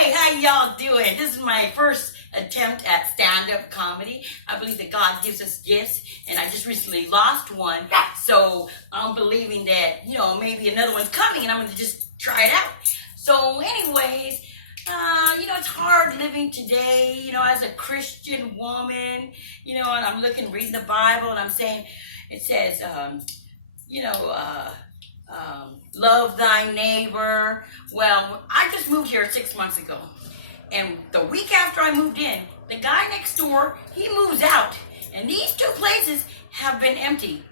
Hey, how y'all doing? This is my first attempt at stand-up comedy. I believe that God gives us gifts, and I just recently lost one. So I'm believing that, maybe another one's coming, and I'm going to just try it out. So anyways, it's hard living today, as a Christian woman, and I'm reading the Bible, and I'm saying, it says, love thy neighbor. Well, I just moved here 6 months ago. And the week after I moved in, the guy next door, he moves out. And these two places have been empty.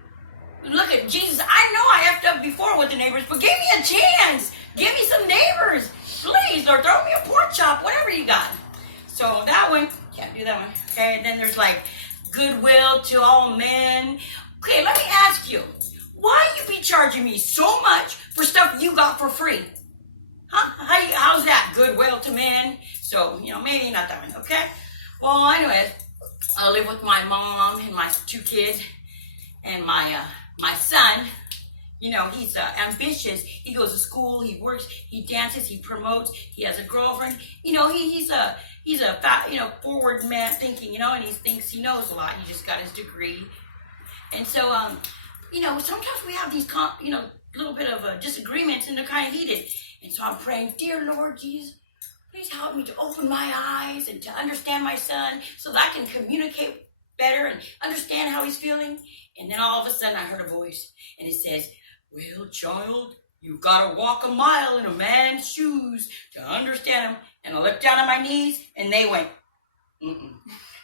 Look at Jesus. I know I effed up before with the neighbors, but give me a chance. Give me some neighbors. Please, or throw me a pork chop, whatever you got. So that one, can't do that one. Okay, and then there's like goodwill to all men. Okay, let me ask you. Why you be charging me so much for stuff you got for free? Huh? How's that? Goodwill to men? So, maybe not that one, okay? Well, anyways, I live with my mom and my two kids and my son. He's ambitious. He goes to school, he works, he dances, he promotes, he has a girlfriend. He's a forward man thinking, and he thinks he knows a lot. He just got his degree. And so, sometimes we have these, little bit of disagreements, and they're kind of heated. And so I'm praying, dear Lord Jesus, please help me to open my eyes and to understand my son so that I can communicate better and understand how he's feeling. And then all of a sudden I heard a voice, and it says, well, child, you've got to walk a mile in a man's shoes to understand him. And I looked down on my knees, and they went, mm-mm.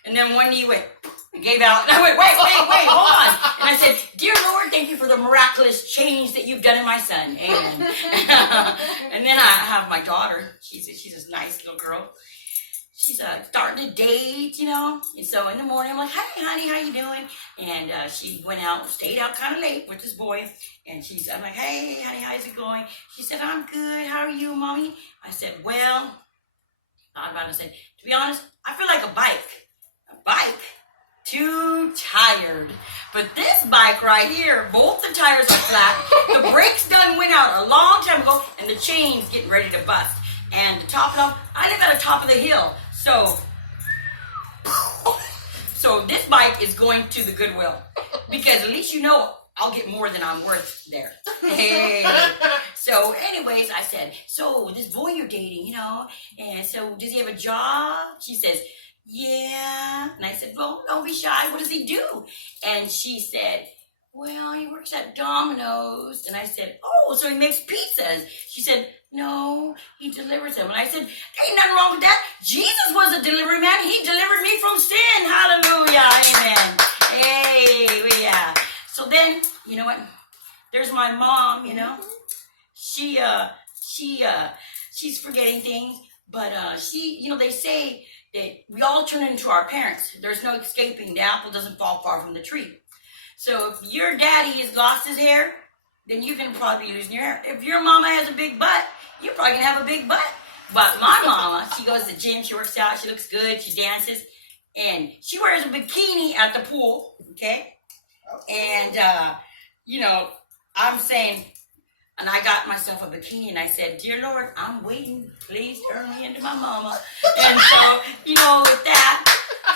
And then one knee went, gave out. And I went, wait, hold on. And I said, dear Lord, thank you for the miraculous change that you've done in my son. Amen. And then I have my daughter. She's a nice little girl. She's starting to date, And so in the morning, I'm like, hey, honey, how you doing? And she stayed out kind of late with this boy. And I'm like, hey, honey, how's it going? She said, I'm good. How are you, mommy? I said, well, I said, to be honest, I feel like a bike. Too tired. But this bike right here, both the tires are flat. The brakes done went out a long time ago, and the chain's getting ready to bust. And to top it off, I live at the top of the hill. So this bike is going to the Goodwill. Because at least I'll get more than I'm worth there. Hey. So anyways, I said, so this boy you're dating, and so does he have a job? She says, yeah. And I said, well, don't be shy. What does he do? And she said, well, he works at Domino's. And I said, oh, so he makes pizzas. She said, no, he delivers them. And I said, ain't nothing wrong with that. Jesus was a delivery man. He delivered me from sin. Hallelujah. Amen. Hey, yeah. So then, you know what? There's my mom, she's forgetting things, but they say that we all turn into our parents. There's no escaping. The apple doesn't fall far from the tree. So if your daddy has lost his hair, then you can probably be losing your hair. If your mama has a big butt, you're probably gonna have a big butt. But my mama, she goes to the gym, she works out, she looks good, she dances, and she wears a bikini at the pool, okay? And, I'm saying, and I got myself a bikini, and I said, dear Lord, I'm waiting. Please turn me into my mama. And so, with that,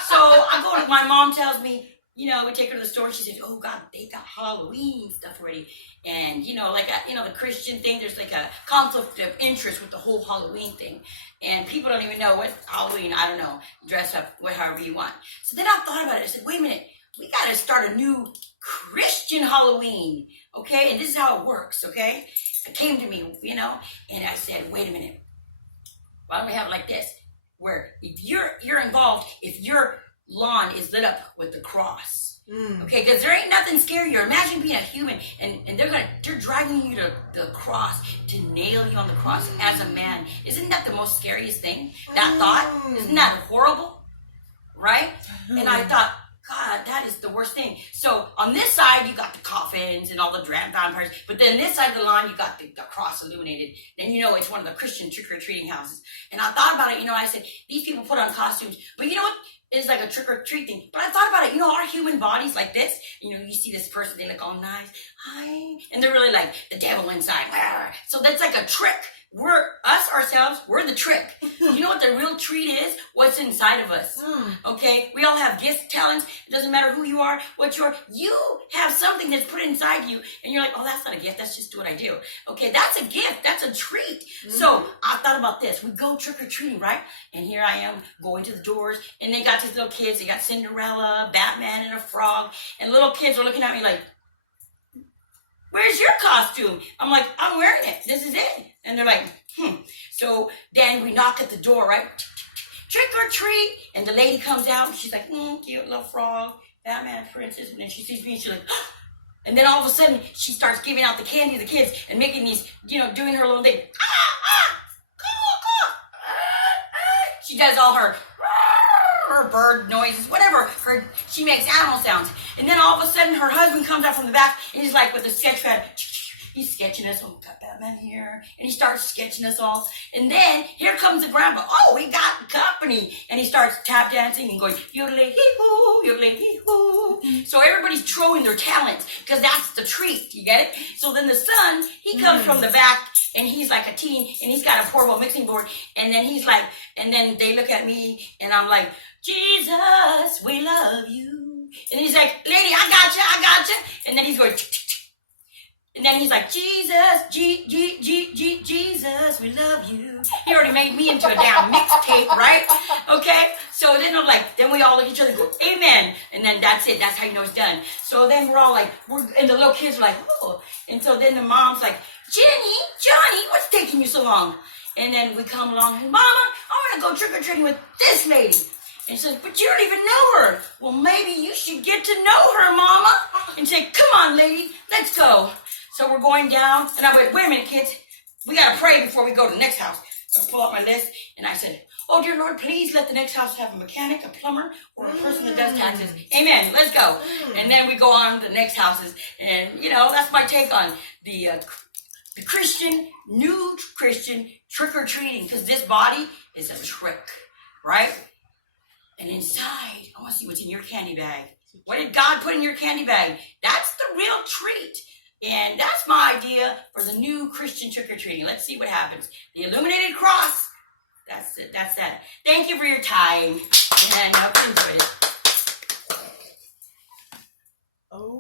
so I go to, my mom tells me, we take her to the store. She said, oh, God, they got Halloween stuff ready. And, the Christian thing, there's like a conflict of interest with the whole Halloween thing. And people don't even know what Halloween, I don't know, dress up however you want. So then I thought about it. I said, wait a minute. We got to start a new Christian Halloween, okay? And this is how it works, okay? It came to me, and I said, wait a minute. Why don't we have it like this? Where if you're involved, if your lawn is lit up with the cross, okay? Because there ain't nothing scarier. Imagine being a human, and they're dragging you to the cross to nail you on the cross as a man. Isn't that the most scariest thing? That thought? Isn't that horrible? Right? And I thought, God, that is the worst thing. So on this side, you got the coffins and all the vampires. But then this side of the lawn, you got the cross illuminated. Then it's one of the Christian trick-or-treating houses. And I thought about it, I said, these people put on costumes. But you know what? It's like a trick-or-treat thing. But I thought about it, our human bodies like this. You see this person, they look all nice. Hi. And they're really like the devil inside. So that's like a trick. we're the trick. You know what the real treat is? What's inside of us. Okay? We all have gifts, talents. It doesn't matter who you are, you have something that's put inside you, and you're like, oh, that's not a gift, that's just what I do. Okay, that's a gift, that's a treat. So I thought about this. We go trick-or-treating, right? And here I am going to the doors, and they got these little kids. They got Cinderella, Batman, and a frog, and little kids are looking at me like, where's your costume? I'm like, I'm wearing it. This is it. And they're like, So then we knock at the door, right? Trick or treat. And the lady comes out and she's like, cute little frog, Batman, princess. And then she sees me and she's like, and then all of a sudden she starts giving out the candy to the kids and making these, doing her little thing. She does all her bird noises, whatever. She makes animal sounds. And then all of a sudden her husband comes out from the back and he's like with a sketch pad. He's sketching us. Oh, we got Batman here. And he starts sketching us all. And then here comes the grandpa. Oh, we got company. And he starts tap dancing and going, yodeling-hee-hoo, yodeling-hee-hoo. So everybody's showing their talents because that's the treat. You get it? So then the son, he comes from the back and he's like a teen and he's got a portable mixing board. And then he's like, and then they look at me and I'm like, Jesus, we love you. And he's like, lady, I got you. And then he's going, and then he's like, Jesus, Jesus, we love you. He already made me into a damn mixtape, right? Okay? So then I'm like, then we all look at each other and go, amen. And then that's it. That's how you know it's done. So then we're all like, and the little kids are like, oh. And so then the mom's like, Johnny, what's taking you so long? And then we come along and, Mama, I want to go trick-or-treating with this lady. And she says, but you don't even know her. Well, maybe you should get to know her, Mama. And say, come on, lady, let's go. So we're going down, and I went, wait a minute, kids. We got to pray before we go to the next house. So I pull out my list, and I said, oh, dear Lord, please let the next house have a mechanic, a plumber, or a person that does taxes. Amen. Let's go. And then we go on to the next houses. And, that's my take on the new Christian trick-or-treating, because this body is a trick, right? And inside, I want to see what's in your candy bag. What did God put in your candy bag? That's the real treat. And that's my idea for the new Christian trick-or-treating. Let's see what happens. The illuminated cross. That's it. That's that. Thank you for your time. And I hope you enjoyed it.